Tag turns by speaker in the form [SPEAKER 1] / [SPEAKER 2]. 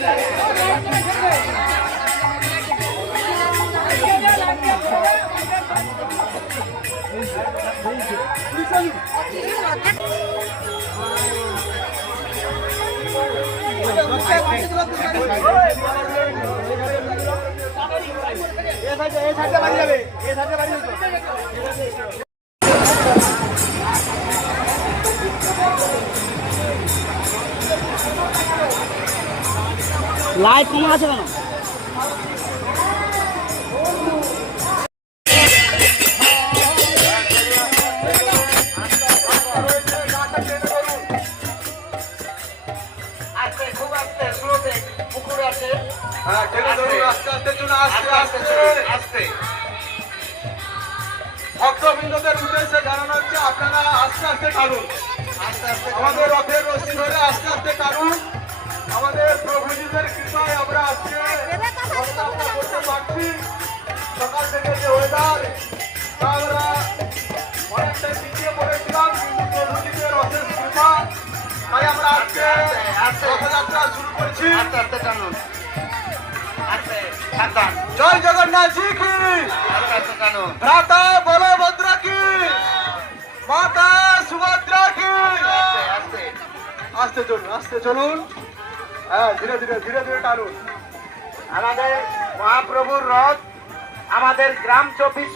[SPEAKER 1] এ সাইডে এ যাবে
[SPEAKER 2] এ সাইডে আস্তে
[SPEAKER 3] আস্তে আস্তে আস্তে ভক্তবৃন্দদের উদ্দেশ্যে জানানো হচ্ছে আপনারা আস্তে আস্তে টানুন।
[SPEAKER 2] আস্তে আস্তে
[SPEAKER 3] আমাদের রথের রশ্মি ধরে আস্তে আস্তে আমাদের প্রভুজিদের কৃপায় আমরা আজকে করতে পারছি সকাল থেকে যে ওয়েদার তা আমরা অনেকটা পিছিয়ে পড়েছিলাম। কিন্তু রথের কৃপা তাই আমরা আজকে। রথযাত্রা শুরু করছি। জয় জগন্নাথ জি কি। ভ্রাতা বলভদ্রা কি? মাতা সুভদ্রা কি? আস্তে চলুন আস্তে চলুন। হ্যাঁ ধীরে ধীরে ধীরে ধীরে টানুন।
[SPEAKER 2] আমাদের মহাপ্রভুর রথ আমাদের গ্রাম চব্বিশ